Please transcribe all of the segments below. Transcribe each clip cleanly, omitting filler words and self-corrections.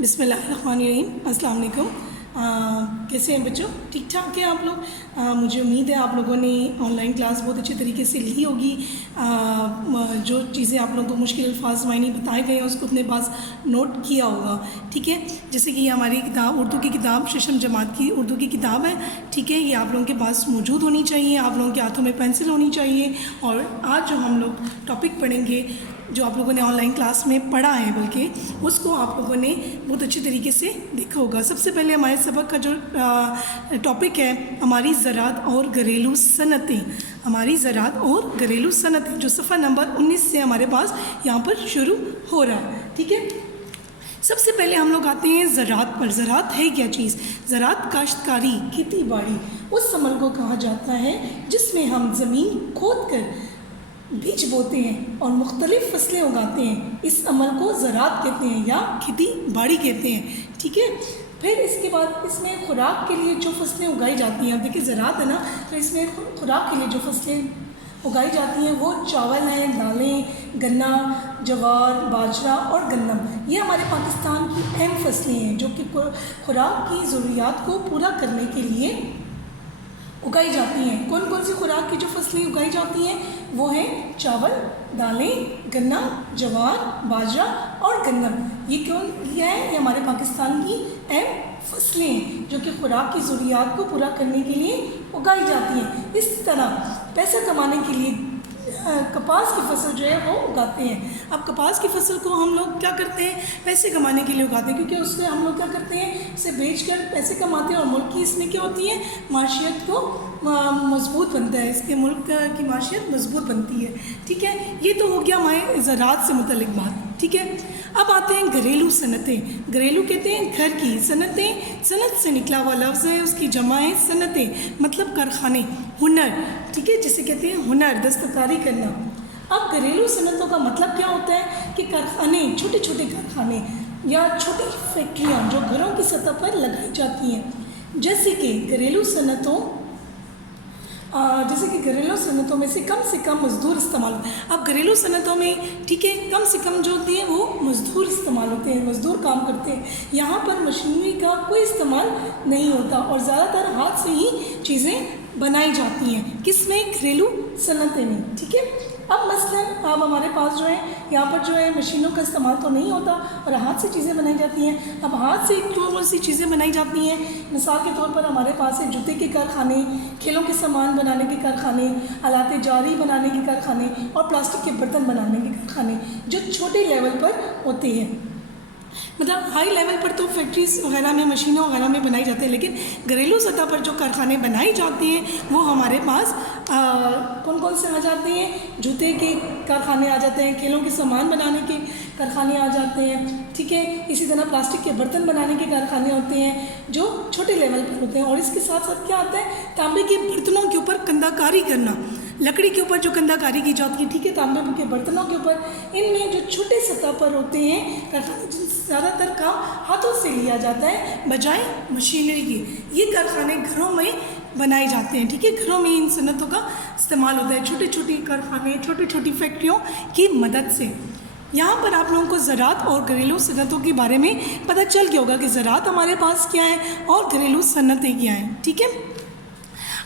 بسم اللہ الرحمن الرحیم. السلام علیکم. کیسے ہیں بچوں؟ ٹھیک ٹھاک ہیں آپ لوگ؟ مجھے امید ہے آپ لوگوں نے آن لائن کلاس بہت اچھے طریقے سے لی ہوگی. جو چیزیں آپ لوگوں کو مشکل الفاظ معنی بتائے گئے ہیں اس کو اپنے پاس نوٹ کیا ہوگا. ٹھیک ہے، جیسے کہ یہ ہماری کتاب اردو کی کتاب ششم جماعت کی اردو کی کتاب ہے. ٹھیک ہے، یہ آپ لوگوں کے پاس موجود ہونی چاہیے، آپ لوگوں کے ہاتھوں میں پینسل ہونی چاہیے. اور آج جو ہم لوگ ٹاپک پڑھیں گے، جو آپ لوگوں نے آن لائن کلاس میں پڑھا ہے بلکہ اس کو آپ لوگوں نے بہت اچھے طریقے سے دیکھا ہوگا. سب سے پہلے ہمارے سبق کا جو ٹاپک ہے ہماری زراعت اور گھریلو صنعتیں. ہماری زراعت اور گھریلو صنعتیں جو صفحہ نمبر 19 سے ہمارے پاس یہاں پر شروع ہو رہا ہے. ٹھیک ہے، سب سے پہلے ہم لوگ آتے ہیں زراعت پر. زراعت ہے کیا چیز؟ زراعت کاشتکاری، کھیتی باڑی اس عمل کو کہا جاتا ہے جس میں ہم زمین کھود کر بیج بوتے ہیں اور مختلف فصلیں اگاتے ہیں. اس عمل کو زراعت کہتے ہیں یا کھیتی باڑی کہتے ہیں. ٹھیک ہے، پھر اس کے بعد اس میں خوراک کے لیے جو فصلیں اگائی جاتی ہیں، اب دیکھیں زراعت ہے نا، تو اس میں خوراک کے لیے جو فصلیں اگائی جاتی ہیں وہ چاول ہیں، دالیں، گنا، جوار، باجرہ اور گندم. یہ ہمارے پاکستان کی اہم فصلیں ہیں جو کہ خوراک کی ضروریات کو پورا کرنے کے لیے اگائی جاتی ہیں. کون کون سی خوراک کی جو فصلیں اگائی جاتی ہیں وہ ہیں چاول، دالیں، گنا، جوار، باجرہ اور گندم. یہ ہے ہمارے پاکستان کی اہم فصلیں ہیں جو کہ خوراک کی ضروریات کو پورا کرنے کے لیے اگائی جاتی ہیں. اس طرح پیسہ کمانے کے لیے کپاس کی فصل جو ہے وہ اگاتے ہیں. اب کپاس کی فصل کو ہم لوگ کیا کرتے ہیں؟ پیسے کمانے کے لیے اگاتے ہیں، کیونکہ اس سے ہم لوگ کیا کرتے ہیں؟ اسے بیچ کر پیسے کماتے ہیں اور ملک کی اس میں کیا ہوتی ہے؟ معیشت کو مضبوط بنتا ہے، اس کے ملک کی معیشت مضبوط بنتی ہے. ٹھیک ہے، یہ تو ہو گیا ہمارے زراعت سے متعلق بات. ٹھیک ہے، اب آتے ہیں گھریلو صنعتیں. گھریلو کہتے ہیں گھر کی، صنعتیں صنعت سے نکلا ہوا لفظ ہے، اس کی جمع ہے صنعتیں، مطلب کارخانے، ہنر. ٹھیک ہے، جسے کہتے ہیں ہنر، دستکاری کرنا. اب گھریلو صنعتوں کا مطلب کیا ہوتا ہے کہ کارخانے، چھوٹے چھوٹے کارخانے یا چھوٹی فیکٹریاں جو گھروں کی سطح پر لگائی جاتی ہیں. جیسے کہ گھریلو صنعتوں میں سے کم مزدور استعمال ہوتے ہیں. اب گھریلو صنعتوں میں ٹھیک ہے کم سے کم جو ہوتی ہیں وہ مزدور استعمال ہوتے ہیں، مزدور کام کرتے ہیں. یہاں پر مشینری کا کوئی استعمال نہیں ہوتا اور زیادہ تر ہاتھ سے ہی چیزیں بنائی جاتی ہیں. کس میں؟ گھریلو صنعتیں میں. ٹھیک ہے، اب مثلاً اب ہمارے پاس جو ہے یہاں پر جو ہے مشینوں کا استعمال تو نہیں ہوتا اور ہاتھ سے چیزیں بنائی جاتی ہیں. اب ہاتھ سے کون سی چیزیں بنائی جاتی ہیں؟ مثال کے طور پر ہمارے پاس ہے جوتے کے کارخانے، کھیلوں کے سامان بنانے کے کارخانے، آلات جاری بنانے کے کارخانے اور پلاسٹک کے برتن بنانے کے کارخانے جو چھوٹے لیول پر ہوتے ہیں. مطلب ہائی لیول پر تو فیکٹریز وغیرہ میں، مشینوں وغیرہ میں بنائی جاتے ہیں، لیکن گھریلو سطح پر جو کارخانے بنائی جاتے ہیں وہ ہمارے پاس کون سے آ جاتے ہیں؟ جوتے کے کارخانے آ جاتے ہیں، کھیلوں کے سامان بنانے کے کارخانے آ جاتے ہیں. ٹھیک ہے، اسی طرح پلاسٹک کے برتن بنانے کے کارخانے ہوتے ہیں جو چھوٹے لیول پر ہوتے ہیں. اور اس کے ساتھ ساتھ کیا آتا ہے؟ تانبے کے برتنوں کے اوپر کندہ کاری کرنا، لکڑی کے اوپر جو کندہ کاری کی جاتی ہے. ٹھیک ہے، تانبے کے برتنوں کے اوپر، ان میں جو چھوٹے سطح پر ہوتے ہیں کارخانے، زیادہ تر کام ہاتھوں سے لیا جاتا ہے بجائے مشینری کی. یہ کارخانے گھروں میں بنائے جاتے ہیں. ٹھیک ہے، گھروں میں ان صنعتوں کا استعمال ہوتا ہے، چھوٹے چھوٹے کارخانے، چھوٹی چھوٹی فیکٹریوں کی مدد سے. یہاں پر آپ لوگوں کو زراعت اور گھریلو صنعتوں کے بارے میں پتہ چل گیا ہوگا کہ زراعت ہمارے پاس کیا ہے اور گھریلو صنعتیں کیا ہیں. ٹھیک ہے،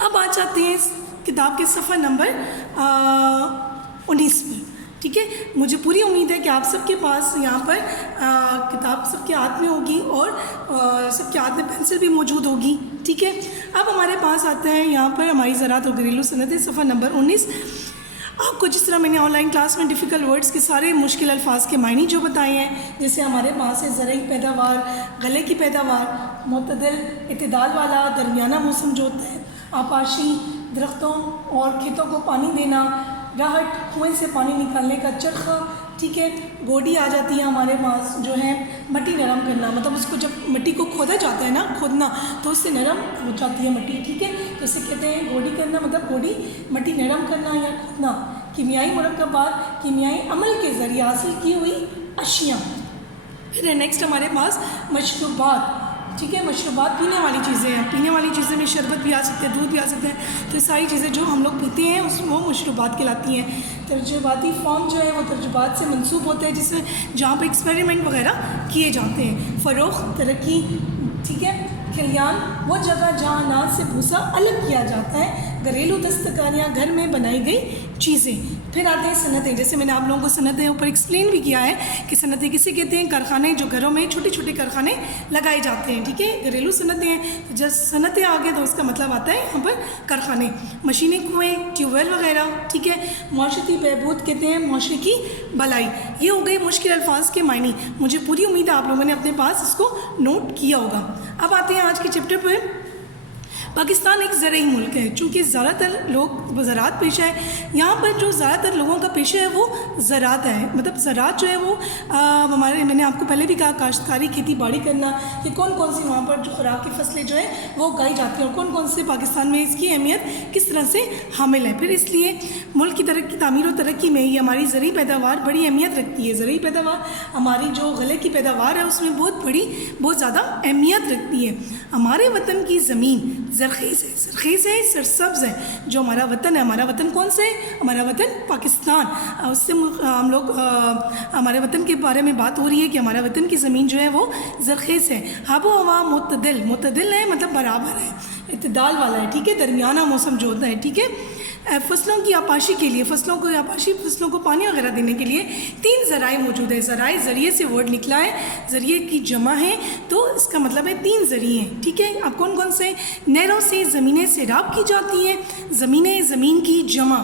اب آ جاتے ہیں کتاب کے صفحہ نمبر 19 پر. ٹھیک ہے، مجھے پوری امید ہے کہ آپ سب کے پاس یہاں پر کتاب سب کے ہاتھ میں ہوگی اور سب کے ہاتھ میں پینسل بھی موجود ہوگی. ٹھیک ہے، اب ہمارے پاس آتا ہے یہاں پر ہماری زراعت اور گھریلو صنعتیں، صفحہ نمبر 19. آپ کو جس طرح میں نے آن لائن کلاس میں ڈیفیکلٹ ورڈز کے سارے مشکل الفاظ کے معنی جو بتائے ہیں، جیسے ہمارے پاس ہے زرعی پیداوار، غلے کی پیداوار، معتدل، اعتدال والا، درمیانہ موسم جو ہوتا ہے، آبپاشی، درختوں اور کھیتوں کو پانی دینا، راہٹ، کنویں سے پانی نکالنے کا چرخہ. ٹھیک ہے، گوڈی آ جاتی ہے ہمارے پاس جو ہے مٹی نرم کرنا، مطلب اس کو جب مٹی کو کھودا جاتا ہے نا، کھودنا، تو اس سے نرم ہو جاتی ہے مٹی. ٹھیک ہے، تو اسے کہتے ہیں گوڈی کرنا، مطلب گوڈی مٹی نرم کرنا یا کھودنا. کیمیائی مرکبات، کیمیائی عمل کے ذریعے حاصل کی ہوئی اشیاء. پھر نیکسٹ ہمارے پاس مشروبات. ٹھیک ہے. مشروبات پینے والی چیزیں ہیں, پینے والی چیزیں میں شربت بھی آ سکتے ہیں, دودھ بھی آ سکتے ہیں. تو یہ ساری چیزیں جو ہم لوگ پیتے ہیں وہ مشروبات کہلاتی ہیں. ترجماتی فارم جو ہے وہ ترجمات سے منسوب ہوتے ہیں جس میں جہاں پہ ایکسپیریمنٹ وغیرہ کیے جاتے ہیں. فروخت, ترقی, ٹھیک ہے. کھلیان, وہ جگہ جہاں اناج سے بھوسا الگ کیا جاتا ہے. گھریلو دستکاریاں, گھر میں بنائی گئی چیزیں. پھر آتے ہیں صنعتیں. جیسے میں نے آپ لوگوں کو صنعتیں اوپر ایکسپلین بھی کیا ہے کہ صنعتیں کسے کہتے ہیں. کارخانے, جو گھروں میں چھوٹے چھوٹے کارخانے لگائے جاتے ہیں, ٹھیک ہے. گھریلو صنعتیں ہیں. جب صنعتیں آ گئے تو اس کا مطلب آتا ہے یہاں پر کارخانے. مشینیں, کنویں, ٹیوب ویل وغیرہ, ٹھیک ہے. معاشرتی بہبود کہتے ہیں معاشرے کی بھلائی. یہ ہو گئے مشکل الفاظ کے معنی. مجھے پوری امید ہے آپ لوگوں نے اپنے پاس اس کو نوٹ کیا ہوگا. اب آتے ہیں آج کے چیپٹر پہ. پاکستان ایک زرعی ملک ہے. چونکہ زیادہ تر لوگ زراعت پیشہ ہے, یہاں پر جو زیادہ تر لوگوں کا پیشہ ہے وہ زراعت ہے. مطلب زراعت جو ہے وہ ہمارے, میں نے آپ کو پہلے بھی کہا, کاشتکاری, کھیتی باڑی کرنا, کہ کون کون سی وہاں پر جو خوراک کی فصلیں جو ہیں وہ اگائی جاتی ہیں اور کون کون سے پاکستان میں اس کی اہمیت کس طرح سے حامل ہے. پھر اس لیے ملک کی ترقی, تعمیر و ترقی میں یہ ہماری زرعی پیداوار بڑی اہمیت رکھتی ہے. زرعی پیداوار ہماری جو غلے کی پیداوار ہے اس میں بہت زیادہ اہمیت رکھتی ہے. ہمارے وطن کی زمین زرخیز ہے, سرخیز ہے, سرسبز ہے. جو ہمارا وطن ہے, ہمارا وطن کون سے ہے؟ ہمارا وطن پاکستان. اس سے ہم لوگ ہمارے وطن کے بارے میں بات ہو رہی ہے کہ ہمارا وطن کی زمین جو ہے وہ زرخیز ہے. آب و ہوا معتدل, معتدل ہے مطلب برابر ہے, اعتدال والا ہے, ٹھیک ہے. درمیانہ موسم جو ہوتا ہے, ٹھیک ہے. فصلوں کی آپاشی کے لیے, فصلوں کو پانی وغیرہ دینے کے لیے 3 ذرائع موجود ہیں. ذریعے سے ورڈ نکلا ہے, ذریعے کی جمع ہے, تو اس کا مطلب ہے 3 ذریعے ہیں, ٹھیک ہے. اب کون کون سے؟ نہروں سے زمینیں سیراب کی جاتی ہیں. زمین کی جمع,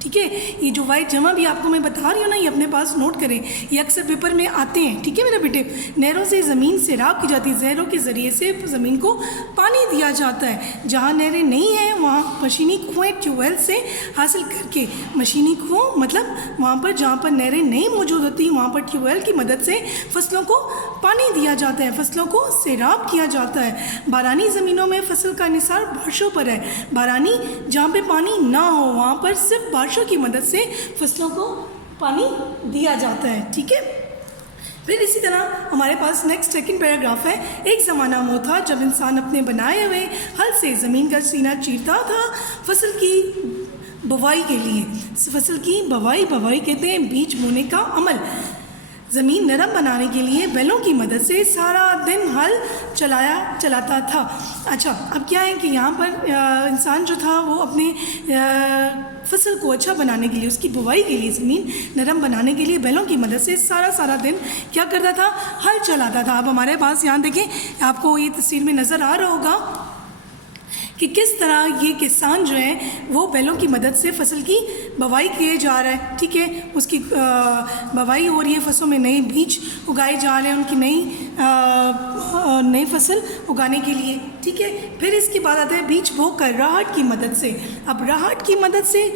ٹھیک ہے. یہ جو واحد جمع بھی آپ کو میں بتا رہی ہوں نا, یہ اپنے پاس نوٹ کریں, یہ اکثر پیپر میں آتے ہیں, ٹھیک ہے میرے بیٹے. نہروں سے زمین سیراب کی جاتی ہے, نہروں کے ذریعے سے زمین کو پانی دیا جاتا ہے. جہاں نہریں نہیں ہیں وہاں مشینی کنویں, ٹیوب ویل سے حاصل کر کے. مشینی کنویں مطلب وہاں پر جہاں پر نہریں نہیں موجود ہوتی وہاں پر ٹیوب ویل کی مدد سے فصلوں کو پانی دیا جاتا ہے, فصلوں کو سیراب کیا جاتا ہے. بارانی زمینوں میں فصل کا انحصار بارشوں پر ہے. بارانی, جہاں پہ پانی نہ ہو وہاں پر صرف بارشوں کی مدد سے فصلوں کو پانی دیا جاتا ہے, ٹھیک ہے. پھر اسی طرح ہمارے پاس نیکسٹ سیکنڈ پیراگراف ہے. ایک زمانہ وہ تھا جب انسان اپنے بنائے ہوئے ہل سے زمین کا سینہ چیرتا تھا فصل کی بوائی کے لیے. فصل کی بوائی کہتے ہیں بیج بونے کا عمل. زمین نرم بنانے کے لیے بیلوں کی مدد سے سارا دن ہل چلاتا تھا. اچھا, اب کیا ہے کہ یہاں پر انسان جو تھا وہ اپنے فصل کو اچھا بنانے کے لیے, اس کی بوائی کے لیے, زمین نرم بنانے کے لیے بیلوں کی مدد سے سارا دن کیا کرتا تھا؟ ہل چلاتا تھا. اب ہمارے پاس یہاں دیکھیں, آپ کو یہ تصویر میں نظر آ رہا ہوگا کہ کس طرح یہ کسان جو ہیں وہ بیلوں کی مدد سے فصل کی بوائی کیے جا رہا ہے, ٹھیک ہے. اس کی بوائی ہو رہی ہے, فصلوں میں نئے بیج اگائے جا رہے ہیں ان کی نئی فصل اگانے کے لیے, ٹھیک ہے. پھر اس کے بعد آتا ہے بیج بو کر راہٹ کی مدد سے. اب راہٹ کی مدد سے,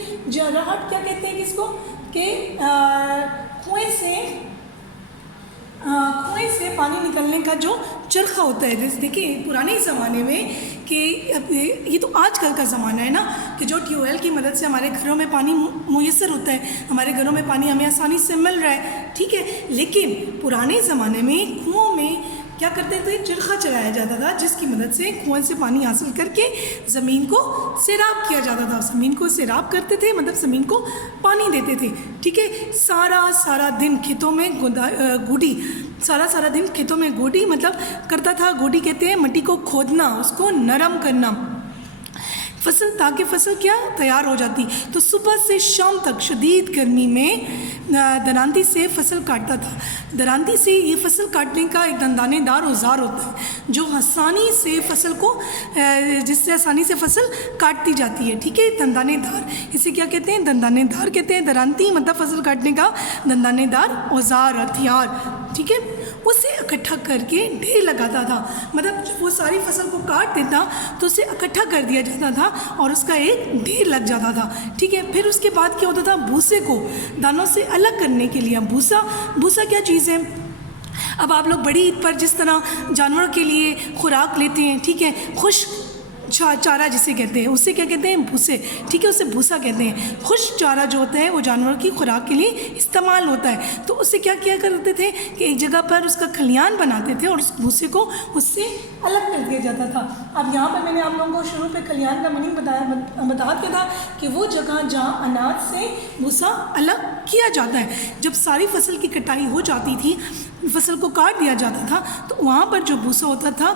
راہٹ کیا کہتے ہیں کس کو, کہ کنویں سے پانی نکلنے کا جو چرخہ ہوتا ہے. جیسے دیکھیں پرانے زمانے میں, کہ یہ تو آج کل کا زمانہ ہے نا, کہ جو ٹیوب ویل کی مدد سے ہمارے گھروں میں پانی میسر ہوتا ہے, ہمارے گھروں میں پانی ہمیں آسانی سے مل رہا ہے, ٹھیک ہے. لیکن پرانے زمانے میں کنووں میں کیا کرتے تھے؟ چرخہ چلایا جاتا تھا جس کی مدد سے کنویں سے پانی حاصل کر کے زمین کو سیراب کیا جاتا تھا. زمین کو سیراب کرتے تھے مطلب زمین کو پانی دیتے تھے, ٹھیک ہے. سارا دن کھیتوں میں گوڈی, سارا دن کھیتوں میں گوڈی مطلب کرتا تھا. گوڈی کہتے ہیں مٹی کو کھودنا, اس کو نرم کرنا, تاکہ فصل کیا تیار ہو جاتی. تو صبح سے شام تک شدید گرمی میں درانتی سے فصل کاٹتا تھا. درانتی سے یہ فصل کاٹنے کا ایک دندانے دار اوزار ہوتا ہے جو آسانی سے فصل کو, جس سے آسانی سے فصل کاٹتی جاتی ہے, ٹھیک ہے. دندانے دار, اسے کیا کہتے ہیں؟ دندانے دار کہتے ہیں. درانتی مطلب فصل کاٹنے کا دندانے دار اوزار, ہتھیار, ٹھیک ہے. اسے اکٹھا کر کے ڈھیر لگاتا تھا. مطلب جب وہ ساری فصل کو کاٹ دیتا تو اسے اکٹھا کر دیا جاتا تھا اور اس کا ایک ڈھیر لگ جاتا تھا, ٹھیک ہے. پھر اس کے بعد کیا ہوتا تھا؟ بھوسے کو دانوں سے الگ کرنے کے لیے. بھوسا کیا چیز ہے؟ اب آپ لوگ بڑی عید پر جس طرح جانوروں کے لیے خوراک لیتے ہیں, ٹھیک ہے, خشک چارہ جسے کہتے ہیں، اسے کیا کہتے ہیں؟ بھوسے، ٹھیک ہے، اسے بھوسا کہتے ہیں۔ خشک چارہ جو ہوتا ہے وہ جانوروں کی خوراک کے لیے استعمال ہوتا ہے، تو اسے کیا کیا کرتے تھے کہ ایک جگہ پر اس کا کھلیان بناتے تھے اور اس بھوسے کو اس سے الگ کر دیا جاتا تھا۔ اب یہاں پر میں نے آپ لوگوں کو شروع پہ کھلیان کا میننگ بتا دیا تھا کہ وہ جگہ جہاں اناج سے بھوسا الگ کیا جاتا ہے۔ جب ساری فصل کی کٹائی ہو جاتی تھی، فصل کو کاٹ دیا جاتا تھا، تو وہاں پر جو بھوسا ہوتا تھا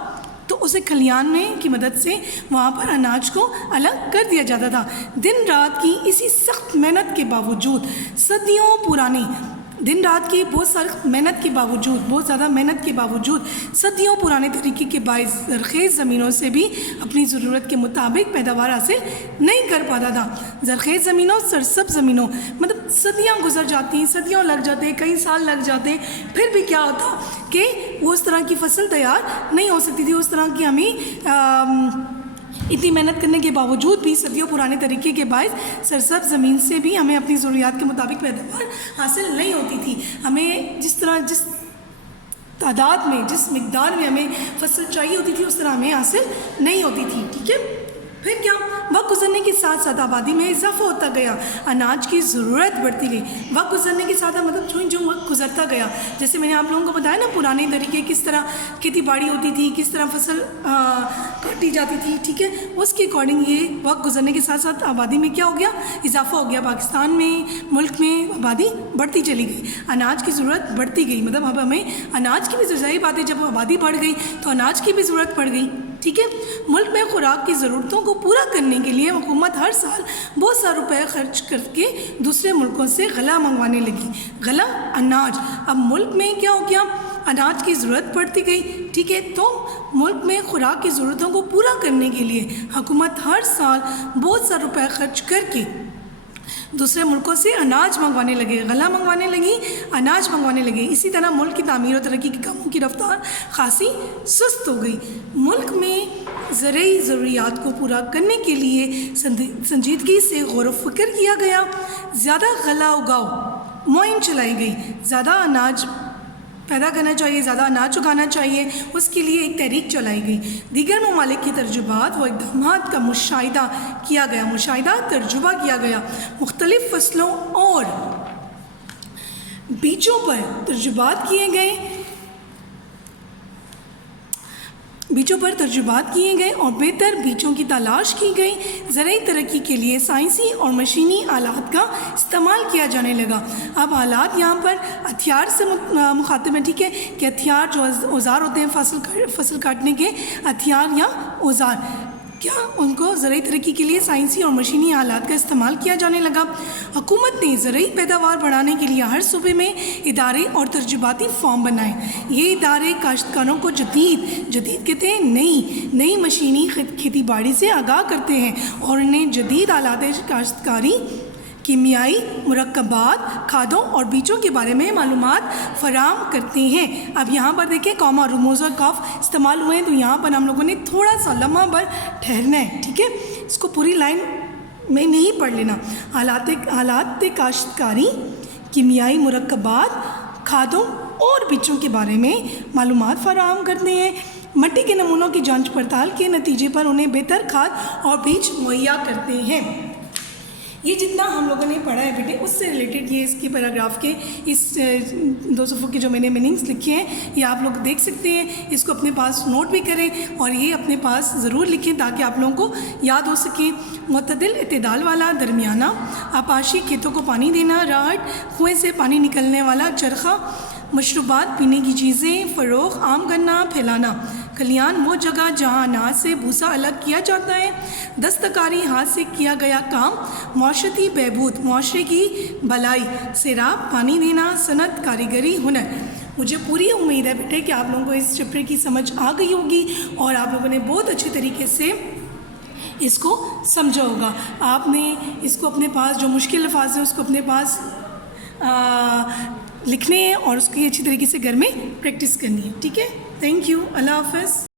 تو اسے کھلیان میں کی مدد سے وہاں پر اناج کو الگ کر دیا جاتا تھا۔ دن رات کی اسی سخت محنت کے باوجود صدیوں پرانی دن رات کی بہت سخت محنت کے باوجود، بہت زیادہ محنت کے باوجود صدیوں پرانے طریقے کے باعث زرخیز زمینوں سے بھی اپنی ضرورت کے مطابق پیداوار حاصل نہیں کر پاتا تھا۔ زرخیز زمینوں، سرسبز زمینوں، مطلب صدیاں گزر جاتی ہیں، صدیوں لگ جاتے ہیں، کئی سال لگ جاتے ہیں، پھر بھی کیا ہوتا کہ وہ اس طرح کی فصل تیار نہیں ہو سکتی تھی، اس طرح کی ہمیں اتنی محنت کرنے کے باوجود بھی صدیوں پرانے طریقے کے باعث سرسبز زمین سے بھی ہمیں اپنی ضروریات کے مطابق پیداوار حاصل نہیں ہوتی تھی۔ ہمیں جس تعداد میں، جس مقدار میں ہمیں فصل چاہیے ہوتی تھی، اس طرح ہمیں حاصل نہیں ہوتی تھی، ٹھیک ہے۔ پھر کیا؟ وقت گزرنے کے ساتھ ساتھ آبادی میں اضافہ ہوتا گیا، اناج کی ضرورت بڑھتی گئی۔ وقت گزرنے کے ساتھ مطلب جو وقت گزرتا گیا، جیسے میں نے آپ لوگوں کو بتایا نا پرانے طریقے کس طرح کھیتی باڑی ہوتی تھی، کس طرح فصل کاٹی جاتی تھی، ٹھیک ہے، اس کے اکارڈنگ یہ وقت گزرنے کے ساتھ ساتھ آبادی میں کیا ہو گیا؟ اضافہ ہو گیا۔ پاکستان میں، ملک میں آبادی بڑھتی چلی گئی، اناج کی ضرورت بڑھتی گئی، مطلب اب ہمیں اناج کی بھی ظاہر بات ہے، جب آبادی بڑھ گئی تو اناج کی بھی ضرورت پڑ گئی، ٹھیک ہے۔ ملک میں خوراک کی ضرورتوں کو پورا کرنے کے لیے حکومت ہر سال بہت سارے روپے خرچ کر کے دوسرے ملکوں سے غلہ منگوانے لگی۔ غلہ، اناج۔ اب ملک میں کیا ہو گیا؟ اناج کی ضرورت پڑتی گئی، ٹھیک ہے، تو ملک میں خوراک کی ضرورتوں کو پورا کرنے کے لیے حکومت ہر سال بہت سارے روپے خرچ کر کے دوسرے ملکوں سے اناج منگوانے لگے، غلہ منگوانے لگی، اناج منگوانے لگے۔ اسی طرح ملک کی تعمیر و ترقی کے کاموں کی رفتار خاصی سست ہو گئی۔ ملک میں زرعی ضروریات کو پورا کرنے کے لیے سنجیدگی سے غور و فکر کیا گیا، زیادہ غلہ اگاؤ مہم چلائی گئی، زیادہ اناج پیدا کرنا چاہیے، زیادہ اناج اگانا چاہیے، اس کے لیے ایک تحریک چلائی گئی۔ دیگر ممالک کی تجربات و اقدامات کا مشاہدہ کیا گیا، تجربہ کیا گیا، مختلف فصلوں اور بیجوں پر تجربات کیے گئے اور بہتر بیجوں کی تلاش کی گئی۔ زرعی ترقی کے لیے سائنسی اور مشینی آلات کا استعمال کیا جانے لگا۔ اب آلات یہاں پر ہتھیار سے مخاطب ہیں، ٹھیک ہے، کہ ہتھیار جو اوزار ہوتے ہیں فصل کاٹنے کے ہتھیار یا اوزار، کیا ان کو زرعی ترقی کے لیے سائنسی اور مشینی آلات کا استعمال کیا جانے لگا۔ حکومت نے زرعی پیداوار بڑھانے کے لیے ہر صوبے میں ادارے اور ترجیحاتی فارم بنائے۔ یہ ادارے کاشتکاروں کو جدید کہتے ہیں نئی مشینی کھیتی باڑی سے آگاہ کرتے ہیں اور انہیں جدید آلات کاشتکاری، کیمیائی مرکبات، کھادوں اور بیجوں کے بارے میں معلومات فراہم کرتے ہیں۔ اب یہاں پر دیکھیں کاما، رموز اور کاف استعمال ہوئے ہیں، تو یہاں پر ہم لوگوں نے تھوڑا سا لمحہ بھر ٹھہرنا ہے، ٹھیک ہے، اس کو پوری لائن میں نہیں پڑھ لینا۔ آلات کاشتکاری، کیمیائی مرکبات، کھادوں اور بیجوں کے بارے میں معلومات فراہم کرتے ہیں۔ مٹی کے نمونوں کی جانچ پڑتال کے نتیجے پر انہیں بہتر کھاد اور بیج مہیا کرتے ہیں۔ یہ جتنا ہم لوگوں نے پڑھا ہے بیٹے، اس سے ریلیٹڈ یہ اس کے پیراگراف کے اس 2 صفحوں کے جو میں نے میننگس لکھے ہیں یہ آپ لوگ دیکھ سکتے ہیں، اس کو اپنے پاس نوٹ بھی کریں اور یہ اپنے پاس ضرور لکھیں تاکہ آپ لوگوں کو یاد ہو سکے۔ معتدل، اعتدال والا، درمیانہ، آپاشی، کھیتوں کو پانی دینا، راہٹ، کنویں سے پانی نکلنے والا چرخہ، مشروبات، پینے کی چیزیں، فروغ عام کرنا، پھیلانا۔ کھلیان، وہ جگہ جہاں اناج سے بھوسا الگ کیا جاتا ہے۔ دستکاری، ہاتھ سے کیا گیا کام۔ معاشرتی بہبود، معاشرے کی بھلائی۔ سیراب، پانی دینا۔ صنعت، کاریگری، ہنر۔ مجھے پوری امید ہے بیٹے کہ آپ لوگوں کو اس چیپٹر کی سمجھ آ گئی ہوگی اور آپ لوگوں نے بہت اچھے طریقے سے اس کو سمجھا ہوگا۔ آپ نے اس کو اپنے پاس جو مشکل الفاظ ہیں اس کو اپنے پاس لکھنے ہیں اور اس کی اچھی طریقے سے گھر میں پریکٹس کرنی ہے، ٹھیک ہے۔ تھینک یو، اللہ حافظ۔